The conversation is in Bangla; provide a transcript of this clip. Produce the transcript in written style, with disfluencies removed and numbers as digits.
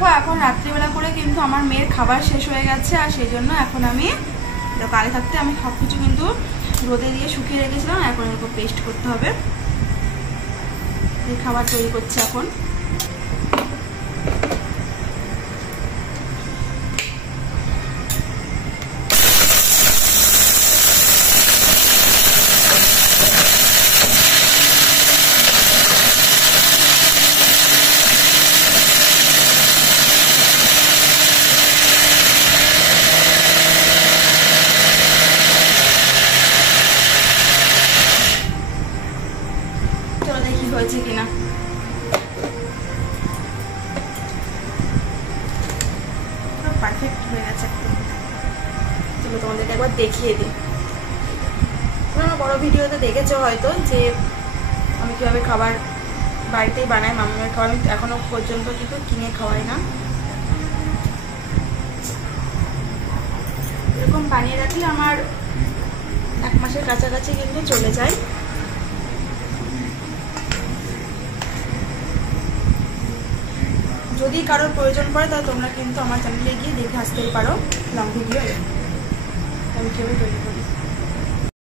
দেখো এখন রাত্রিবেলা করে কিন্তু আমার মেয়ের খাবার শেষ হয়ে গেছে, আর সেই জন্য এখন আমি আগে থাকতে আমি সব কিছু কিন্তু রোদে দিয়ে শুকিয়ে রেখেছিলাম, এখন এরকম পেস্ট করতে হবে। খাবার তৈরি করছে এখন। হয়েছে কিনা পারফেক্ট হয়ে গেছে একদম। চলো তোমাদেরকে একবার দেখিয়ে দিই। তোমরা বড় ভিডিওতে দেখেছো হয়তো যে আমি কিভাবে খাবার বাড়িতেই বানাই। মামির খাবার আমি এখনো পর্যন্ত কিন্তু কিনে খাওয়াই না। এরকম বানিয়ে রাখলে আমার 1 মাসের কাছাকাছি কিন্তু চলে যায়। যদি কারোর প্রয়োজন পড়ে তাহলে তোমরা কিন্তু আমার চ্যানেলে গিয়ে দেখে আসতেই পারো লং ভিডিও আমি কীভাবে তৈরি করি।